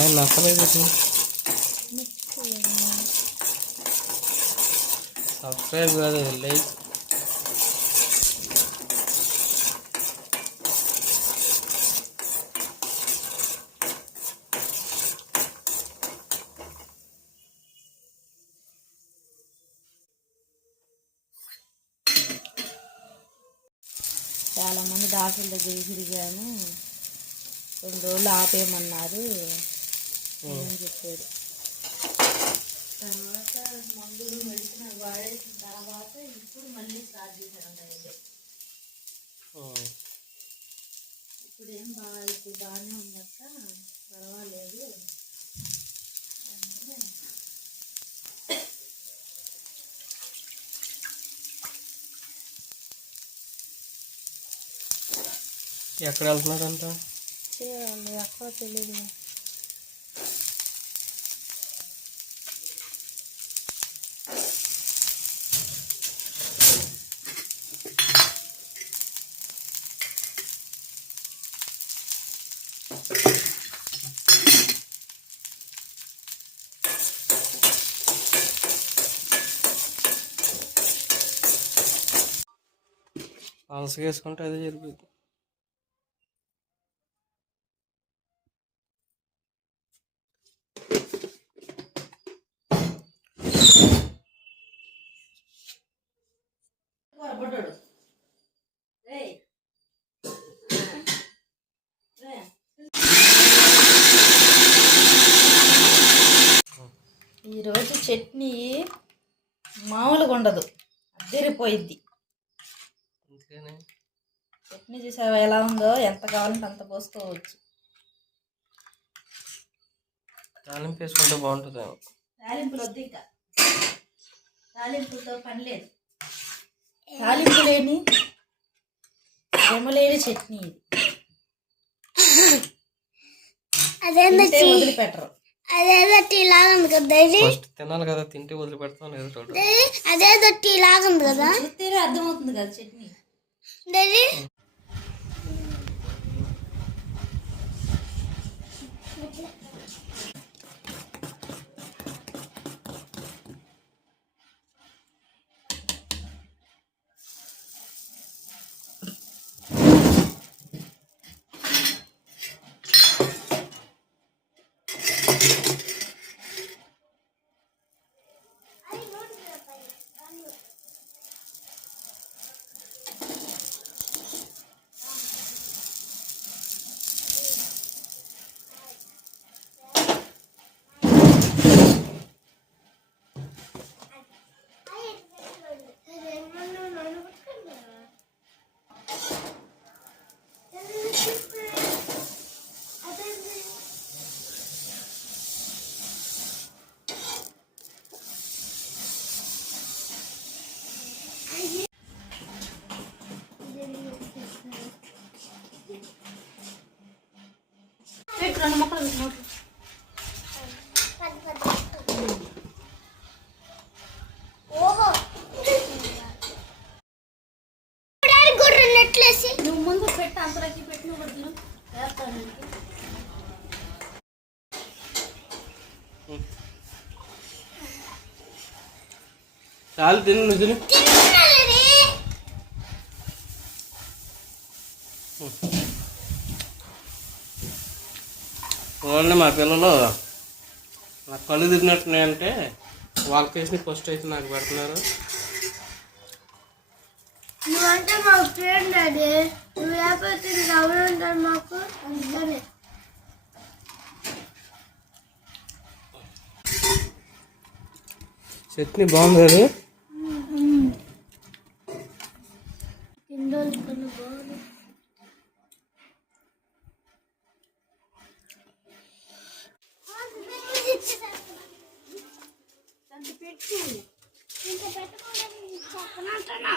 ఏం నచ్చలేదు సబ్స్క్రైబ్ కాదు లైక్. చాలామంది డాక్టర్ల దగ్గర తిరిగాను. రెండు రోజులు ఆపేయమన్నారు. తర్వాత మందులు మెడిసిన్ వాడేసిన తర్వాత ఇప్పుడు మళ్ళీ స్టార్ట్ చేశారంట ఇది. ఇప్పుడు ఏం బాగా ఇప్పుడు బాగానే ఉందక్క పర్వాలేదు అంటే ఎక్కడ వెళ్తున్నారంట చేయాలి ఎక్కడ తెలియదు పలసగా వేసుకుంటే అదే జరిపోయింది ఈరోజు చట్నీ మామూలుగా ఉండదు. అద్దరిపోయిద్ది. అందుకని చట్నీ చూసావా? ఎలా ఉందో ఎంత కావాలంటే అంత పోసుకోవచ్చు. తాలింపు వేసుకుంటే బాగుంటుంది తాలింపులు వద్దు ఇంకా. తాలింపులతో పని లేదు. తాలింపు లేని లేని చట్నీ ఇది. తింటే వదిలిపెట్టరు. అదేదో టీ లాగా ఉంది కదా ఫస్ట్ తినాలి కదా తింటే వదిలిపెడతాం లేదు చూడు అదేదో టీ లాగా ఉంది కదా? చూస్తేనే అర్థమవుతుంది కదా చట్నీ. Daddy. రెండు మొక్కలు పెట్టు నోట్లో. ఓహో గుర్ర నెట్లేసి నువ్వు ముందు పెట్టు అంతలోకి పెట్టి నువ్వు కూడా తిను వేస్తాను నీకు. చాలు తిను నువ్వు తిను చూడండి మా పిల్లలు నాకు కళ్ళు తిరిగినట్టున్నాయంటే వాళ్ళ కేసుని ఫస్ట్ అయితే నాకు పెడుతున్నారు. మాకు నువ్వు ఉంటారు మాకు? చట్నీ బాగుంది కదా పెట్టు ఇంకా పెట్టుకోవడం చెప్పనంటున్నా.